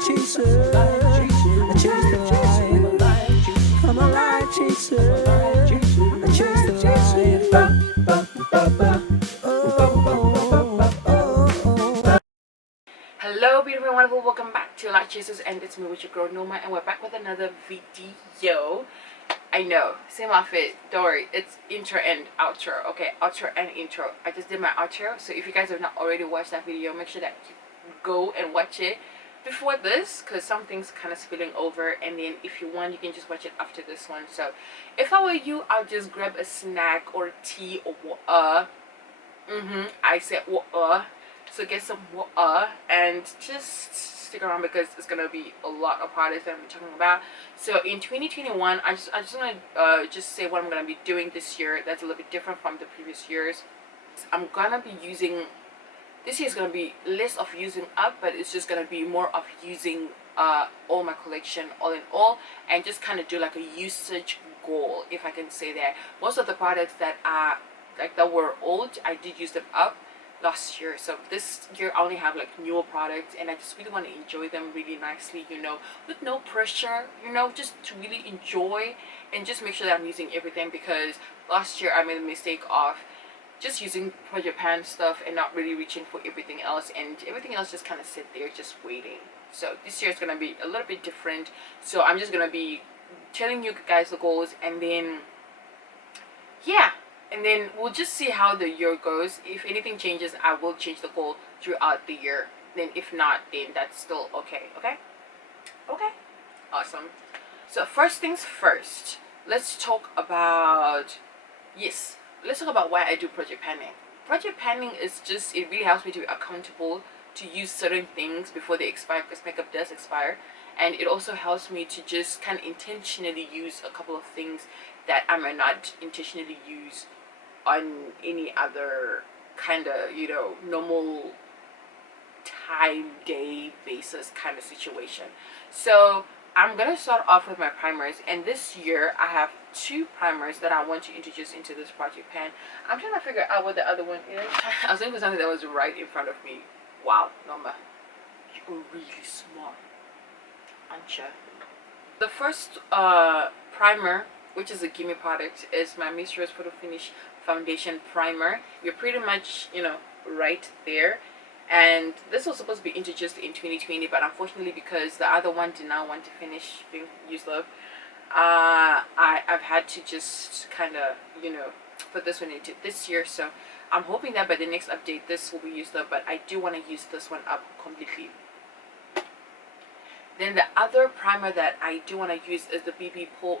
light chaser. I chase the light. I'm a light chaser. I chase the light. Hello beautiful and wonderful, welcome back to Light Chasers, and it's me with your girl Noma, and we're back with another video. I know, same outfit, don't worry, it's intro and outro, okay, outro and intro. I just did my outro, so if you guys have not already watched that video, make sure that you go and watch it before this, because some things kind of spilling over, and then if you want you can just watch it after this one. So if I were you, I'll just grab a snack or tea or water. I said water. So get some water and just stick around because it's gonna be a lot of products that I'm talking about. So in 2021, I just want to just say what I'm gonna be doing this year. That's a little bit different from the previous years. I'm gonna be using, this year is gonna be less of using up, but it's just gonna be more of using all my collection all in all, and just kind of do like a usage goal, if I can say that. Most of the products that are like that were old, I did use them up last year, so this year I only have like newer products, and I just really want to enjoy them really nicely, you know, with no pressure, you know, just to really enjoy and just make sure that I'm using everything, because last year I made a mistake of just using Project Pan stuff and not really reaching for everything else, and everything else just kind of sit there just waiting. So this year is gonna be a little bit different, so I'm just gonna be telling you guys the goals, and then yeah, and then we'll just see how the year goes. If anything changes, I will change the goal throughout the year. Then if not, then that's still okay. Okay, awesome. So first things first, let's talk about, yes, let's talk about why I do project planning. Project planning is just, it really helps me to be accountable to use certain things before they expire, because makeup does expire, and it also helps me to just kind of intentionally use a couple of things that I might not intentionally use on any other kind of, you know, normal time day basis kind of situation. So I'm gonna start off with my primers, and this year I have two primers that I want to introduce into this project pan. I'm trying to figure out what the other one is. I was looking for something that was right in front of me. Wow, Norma, you're really smart, aren't you? The first primer, which is a gimme product, is my Miss Rose Photo Finish Foundation Primer. You're pretty much, you know, right there. And this was supposed to be introduced in 2020, but unfortunately, because the other one did not want to finish being used up, I've had to just kind of, you know, put this one into this year. So I'm hoping that by the next update this will be used up, but I do want to use this one up completely. Then the other primer that I do want to use is the BB Pore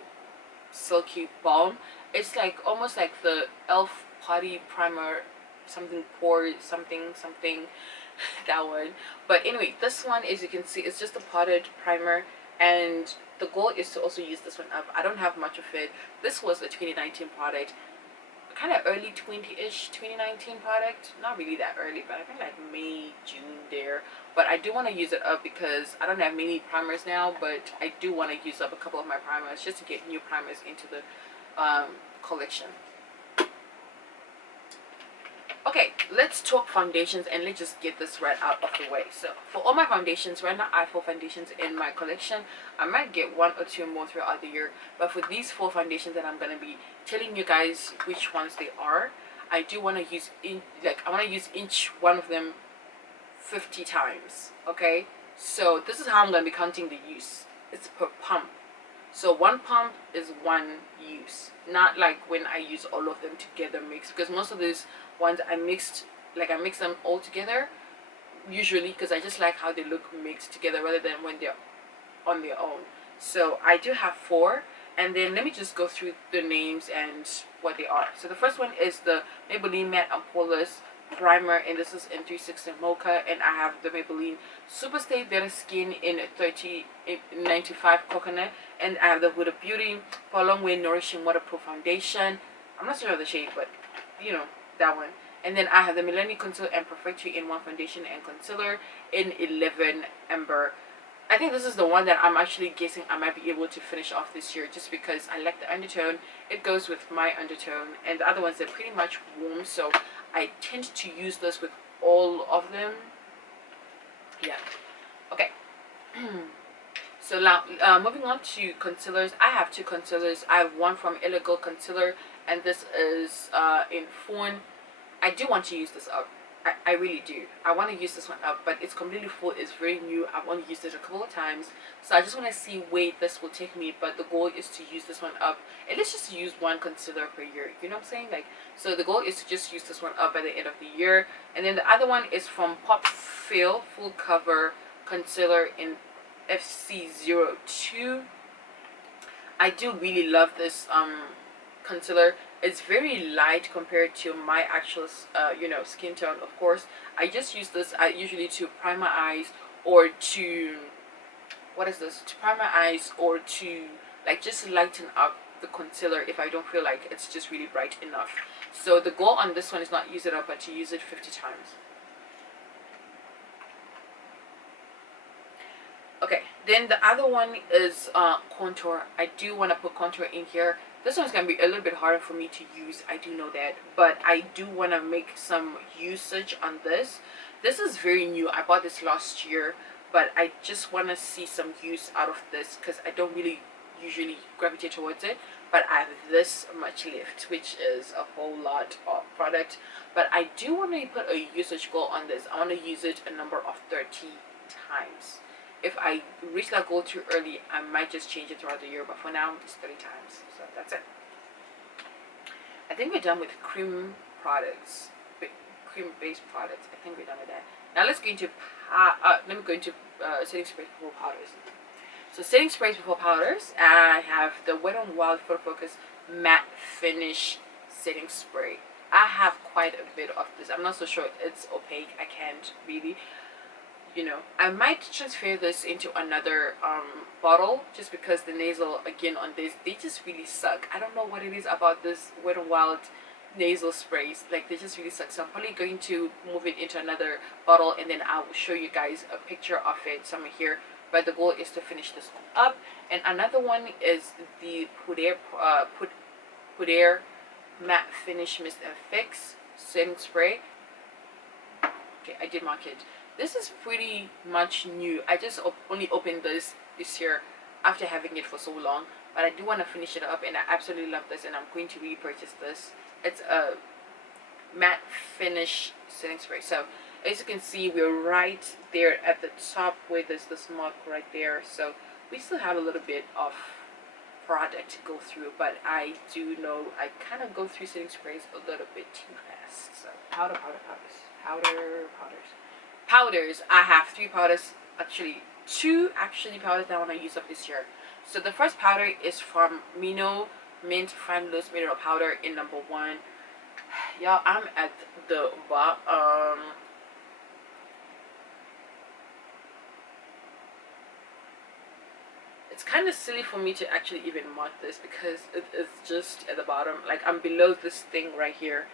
Silky Balm. It's like almost like the elf putty primer, something pore something that one. But anyway, this one, as you can see, it's just a potted primer, and the goal is to also use this one up. I don't have much of it. This was a 2019 product, kind of early 20-ish 2019 product, not really that early, but I think like May, June there. But I do want to use it up because I don't have many primers now, but I do want to use up a couple of my primers just to get new primers into the collection. Okay, let's talk foundations, and let's just get this right out of the way. So for all my foundations, right now I have 4 foundations in my collection. I might get 1 or 2 more throughout the year, but for these 4 foundations that I'm going to be telling you guys which ones they are, I do want to use I want to use each one of them 50 times. Okay, so this is how I'm going to be counting the use. It's per pump. So 1 pump is 1 use, not like when I use all of them together mixed, because most of these ones I mix them all together usually, because I just like how they look mixed together rather than when they're on their own. So I do have 4, and then let me just go through the names and what they are. So the first one is the Maybelline Matte and Poreless Primer, and this is in 360 Mocha, and I have the Maybelline Super Stay Better Skin in 3095 Coconut, and I have the Huda Beauty For a Long Way Nourishing Waterproof Foundation. I'm not sure of the shade, but you know, that one. And then I have the Millennium Contour and Perfect 3-in-1 Foundation and Concealer in 11 Amber. I think this is the one that I'm actually guessing I might be able to finish off this year, just because I like the undertone. It goes with my undertone, and the other ones are pretty much warm, so I tend to use this with all of them. Yeah. Okay. So now, moving on to concealers. I have two concealers. I have one from Illegal Concealer, and this is in Fawn. I do want to use this up. I really do. I want to use this one up, but it's completely full. It's very new. I've only used it a couple of times, so I just want to see where this will take me. But the goal is to use this one up, and let's just use one concealer per year. You know what I'm saying? Like, so the goal is to just use this one up by the end of the year, and then the other one is from Pop Fill Full Cover Concealer in FC02. I do really love this concealer. It's very light compared to my actual skin tone. Of course, I just use this usually to prime my eyes, or to to prime my eyes, or to like just lighten up the concealer if I don't feel like it's just really bright enough. So the goal on this one is not use it up, but to use it 50 times. Okay, then the other one is contour. I do want to put contour in here. This one's going to be a little bit harder for me to use, I do know that, but I do want to make some usage on this. This is very new. I bought this last year, but I just want to see some use out of this because I don't really usually gravitate towards it, but I have this much left, which is a whole lot of product. But I do want to put a usage goal on this. I want to use it a number of 30 times. If I reach that goal too early, I might just change it throughout the year, but for now it's 30 times. So that's it. I think we're done with cream products, cream based products. I think we're done with that. Now let's go into setting sprays before powders. So setting sprays before powders, I have the Wet n Wild Photo Focus Matte Finish Setting Spray. I have quite a bit of this. I'm not so sure it's opaque. I can't really, I might transfer this into another bottle, just because the nasal, again, on this, they just really suck. I don't know what it is about this Wet n Wild nasal sprays, like they just really suck. So I'm probably going to move it into another bottle, and then I will show you guys a picture of it somewhere here. But the goal is to finish this one up. And another one is the Puder Matte Finish Mist and Fix Setting Spray. Okay, I did mark it. This is pretty much new. I just only opened this year after having it for so long, but I do want to finish it up, and I absolutely love this, and I'm going to repurchase this. It's a matte finish setting spray. So as you can see, we're right there at the top where there's this mark right there. So we still have a little bit of product to go through, but I do know I kind of go through setting sprays a little bit too fast. So powders. I have 3 powders, actually 2 powders that I want to use up this year. So the first powder is from Mino Mint Fine Loose Mineral Powder in number 1. Y'all, I'm at the bottom. It's kind of silly for me to actually even mark this because it is just at the bottom. Like, I'm below this thing right here.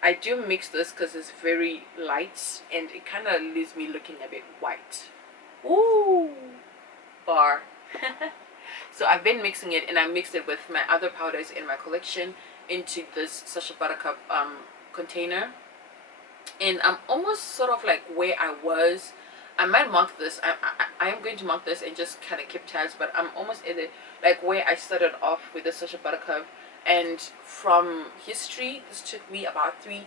I do mix this because it's very light, and it kind of leaves me looking a bit white. Ooh, bar. So I've been mixing it, and I mixed it with my other powders in my collection into this Sacha Buttercup container. And I'm almost sort of like where I was. I might mark this. I am going to mark this and just kind of keep tabs, but I'm almost in it, like where I started off with the Sacha Buttercup. And from history, this took me about 3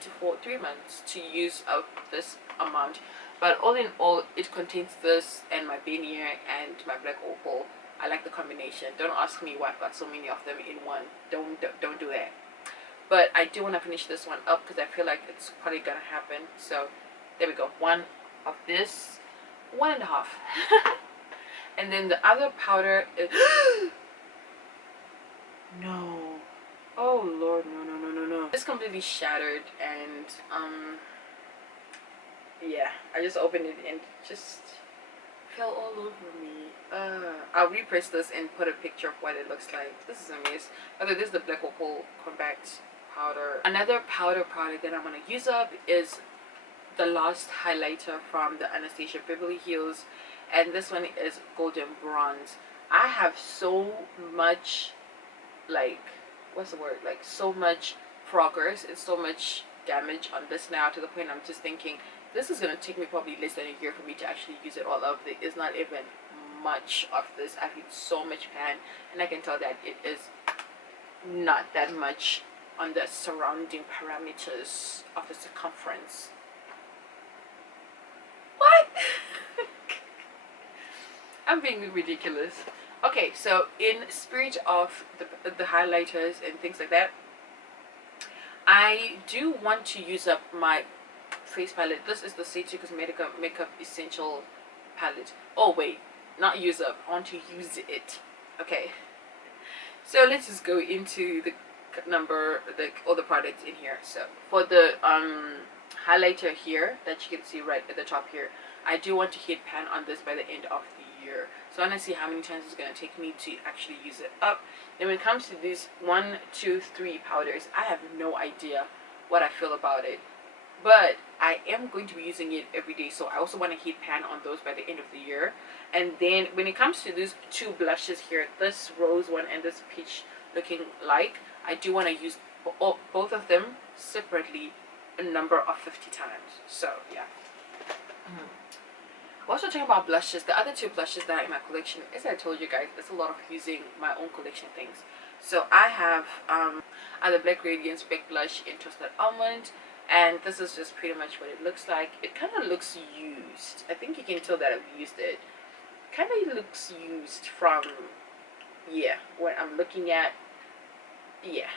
months to use up this amount. But all in all, it contains this and my Beignet and my Black Opal. I like the combination. Don't ask me why I've got so many of them in one. Don't do that. But I do want to finish this one up because I feel like it's probably gonna happen. So there we go. 1 of this, 1.5. And then the other powder is no. Oh Lord, no. It's completely shattered, and yeah, I just opened it and just fell all over me. I'll repress this and put a picture of what it looks like. This is a mess. Okay, this is the Black Opal Compact Powder. Another powder product that I'm gonna use up is the Lost Highlighter from the Anastasia Beverly Hills, and this one is Golden Bronze. I have so much, like, what's the word, like so much progress and so much damage on this now, to the point I'm just thinking this is going to take me probably less than a year for me to actually use it all up. There is not even much of this. I've used so much pan, and I can tell that it is not that much on the surrounding parameters of the circumference. What? I'm being ridiculous. Okay, so in spirit of the highlighters and things like that, I do want to use up my face palette. This is the City Cosmetica Makeup Essential palette. Oh wait, not use up. I want to use it. Okay. So let's just go into the all the products in here. So for the highlighter here that you can see right at the top here, I do want to hit pan on this by the end of the year. So I want to see how many times it's going to take me to actually use it up. Then when it comes to these 1, 2, 3 powders, I have no idea what I feel about it. But I am going to be using it every day, so I also want to hit pan on those by the end of the year. And then when it comes to these 2 blushes here, this rose one and this peach looking like, I do want to use both of them separately a number of 50 times. So yeah. Also talking about blushes, the other 2 blushes that are in my collection, as I told you guys, it's a lot of using my own collection things. So I have the Black Radiance Baked Blush in Toasted Almond, and this is just pretty much what it looks like. It kind of looks used. I think you can tell that I've used it. Kind of looks used from, yeah, what I'm looking at. Yeah,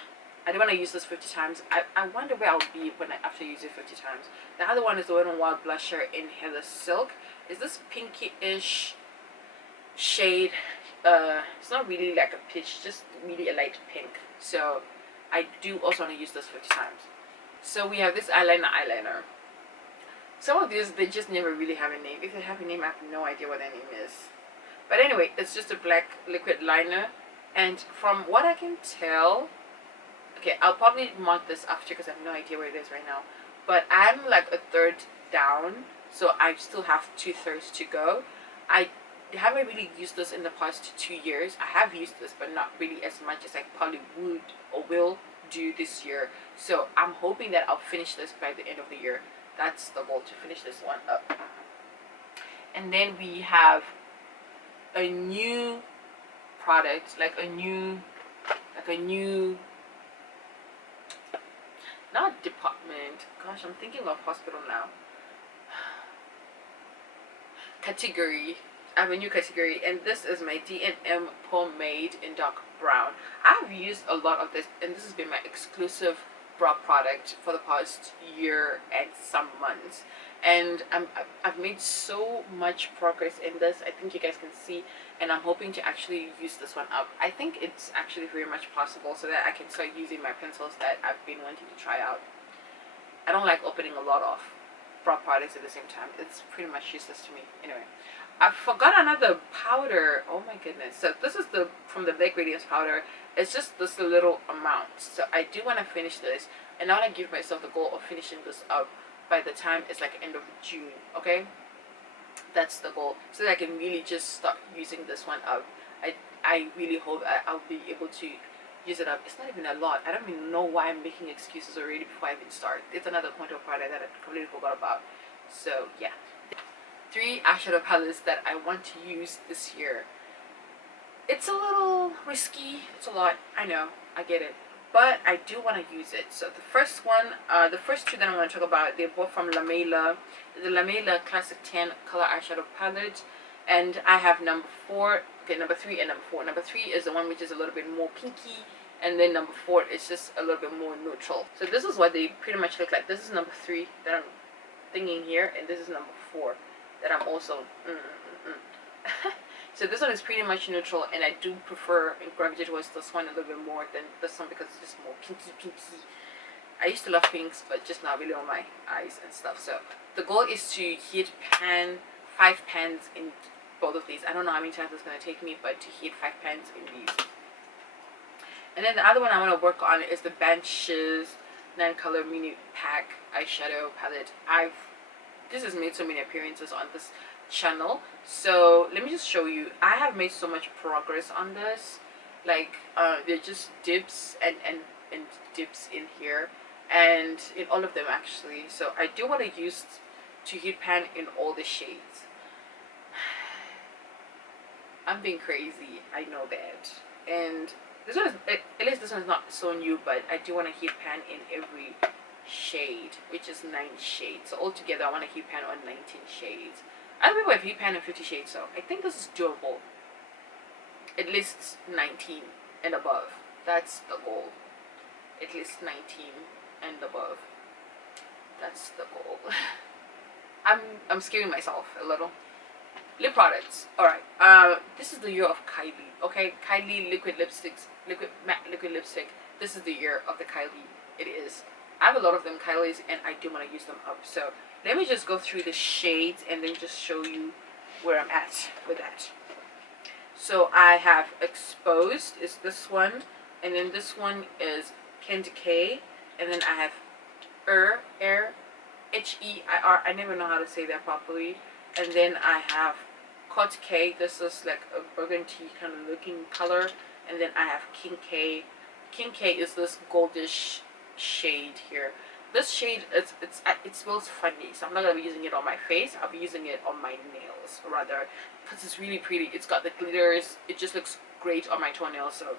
I don't want to use this 50 times. I wonder where I'll be when after I use it 50 times. The other one is the Wet n Wild blusher in Heather Silk. Is this pinky-ish shade? It's not really like a peach, just really a light pink. So I do also want to use this 50 times. So we have this eyeliner. Some of these, they just never really have a name. If they have a name, I have no idea what their name is. But anyway, it's just a black liquid liner. And from what I can tell, okay, I'll probably mark this after because I have no idea where it is right now. But I'm like a third down, so I still have 2/3 to go. I haven't really used this in the past 2 years. I have used this, but not really as much as I probably would or will do this year. So I'm hoping that I'll finish this by the end of the year. That's the goal, to finish this one up. And then we have a new product, like a new not department, gosh, I'm thinking of hospital now, category. I have a new category, and this is my D&M pomade in dark brown. I've used a lot of this, and this has been my exclusive brow product for the past year and some months, and I've made so much progress in this. I think you guys can see, and I'm hoping to actually use this one up. I think it's actually very much possible, so that I can start using my pencils that I've been wanting to try out. I don't like opening a lot of brow products at the same time. It's pretty much useless to me. Anyway, I forgot another powder. Oh my goodness. So this is from the Black Radiance powder. It's just this little amount. So I do want to finish this, and I want to give myself the goal of finishing this up by the time it's like end of June. Okay, that's the goal, so that I can really just start using this one up. I really hope I'll be able to use it up. It's not even a lot. I don't even know why I'm making excuses already before I even start. It's another point of product that I completely forgot about. So yeah, 3 eyeshadow palettes that I want to use this year. It's a little risky. It's a lot. I know. I get it. But I do want to use it. So the first 2 that I'm going to talk about, they're both from La Mela. The La Mela Classic 10 Color Eyeshadow Palette. And I have number 4, okay, number 3 and number 4. Number 3 is the one which is a little bit more pinky. And then number 4 is just a little bit more neutral. So this is what they pretty much look like. This is number 3 that I'm thinking here. And this is number 4 that I'm also... So this one is pretty much neutral, and I do prefer and gravitate towards this one a little bit more than this one because it's just more pinky. I used to love pinks, but just not really on my eyes and stuff. So the goal is to hit 5 pans in both of these. I don't know how many times it's going to take me, but to hit 5 pans in these. And then the other one I want to work on is the Banshees 9-color mini pack eyeshadow palette. This has made so many appearances on this channel, so let me just show you. I have made so much progress on this. Like they're just dips and dips in here, and in all of them actually. So I do want to use to hit pan in all the shades. I'm being crazy, I know that. And this one is, at least this one is not so new, but I do want a heat pan in every shade, which is 9 shades. So altogether I want a heat pan on 19 shades. Other people have heat pan in 50 shades, so I think this is doable. At least 19 and above. That's the goal. At least 19 and above. That's the goal. I'm scaring myself a little. Lip products. Alright. This is the year of Kylie. Okay, Kylie liquid lipsticks, matte liquid lipstick. This is the year of the Kylie. It is. I have a lot of them Kylie's, and I do want to use them up. So let me just go through the shades and then just show you where I'm at with that. So I have Exposed is this one, and then this one is Candy K, and then I have Heir, H-E-I-R. I never know how to say that properly. And then I have Cot K. This is like a burgundy kind of looking color. And then I have King K. King K is this goldish shade here. This shade it smells funny, so I'm not gonna be using it on my face. I'll be using it on my nails rather, because it's really pretty. It's got the glitters. It just looks great on my toenails. So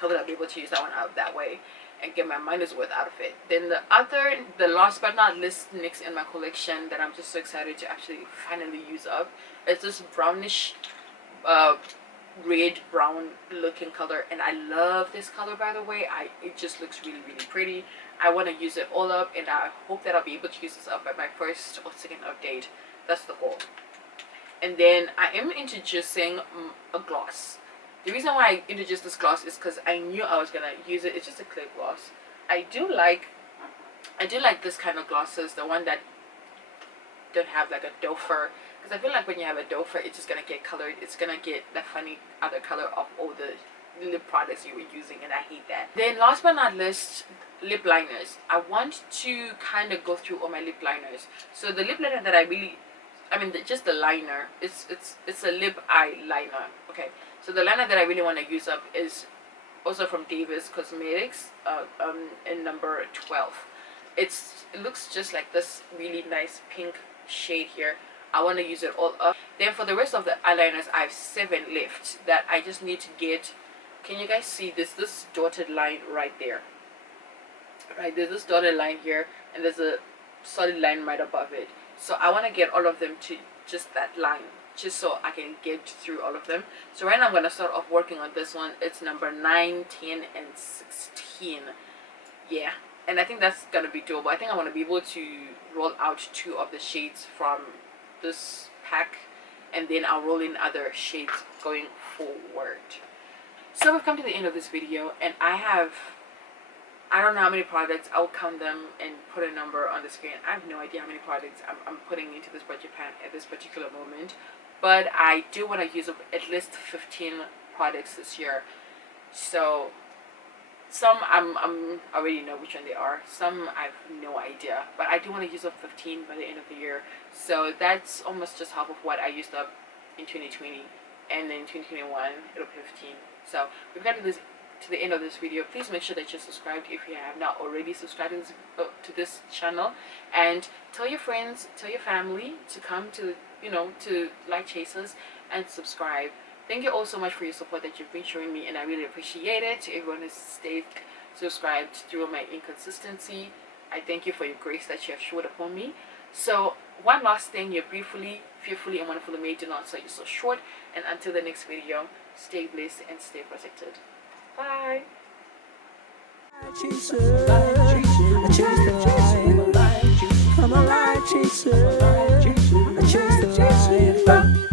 hopefully I'll be able to use that one out that way and get my money's worth out of it. Then the last but not least NYX in my collection that I'm just so excited to actually finally use up is this brownish red brown looking color, and I love this color, by the way. It just looks really pretty. I want to use it all up, and I hope that I'll be able to use this up at my first or second update. That's the goal. And then I am introducing a gloss. The reason why I introduced this gloss is because I knew I was gonna use it. It's just a clear gloss. I do like this kind of glosses, the one that don't have like a doe fur, because I feel like when you have a doe fur, it's just gonna get colored. It's gonna get the funny other color of all the lip products you were using, and I hate that. Then last but not least, lip liners. I want to kind of go through all my lip liners. So the lip liner that just the liner, it's a lip eye liner. Okay, so the liner that I really want to use up is also from Davis Cosmetics, in number 12. It looks just like this really nice pink shade here. I want to use it all up. Then for the rest of the eyeliners, I have 7 left that I just need to get. Can you guys see this dotted line right there? Right, there's this dotted line here, and there's a solid line right above it. So I want to get all of them to just that line, just so I can get through all of them. So right now I'm going to start off working on this one. It's number 9, 10, and 16. Yeah, and I think that's going to be doable. I think I want to be able to roll out 2 of the shades from this pack, and then I'll roll in other shades going forward. So we've come to the end of this video, and I don't know how many products. I'll count them and put a number on the screen. I have no idea how many products I'm putting into this budget pan at this particular moment, but I do want to use up at least 15 products this year. So some I already know which one they are. Some I have no idea, but I do want to use up 15 by the end of the year. So that's almost just half of what I used up in 2020, and then 2021 it'll be 15. So we've got to the end of this video. Please make sure that you're subscribed if you have not already subscribed to this channel, and tell your friends, tell your family to come to to Light Chasers and subscribe. Thank you all so much for your support that you've been showing me, and I really appreciate it. To everyone who stayed subscribed through my inconsistency, I thank you for your grace that you have showed upon me. So one last thing, you're beautifully, fearfully, and wonderfully made. Do not sell you so short. And until the next video, stay blessed and stay protected. Bye. Chaser, I chase the light. I'm a light chaser. I chase the light.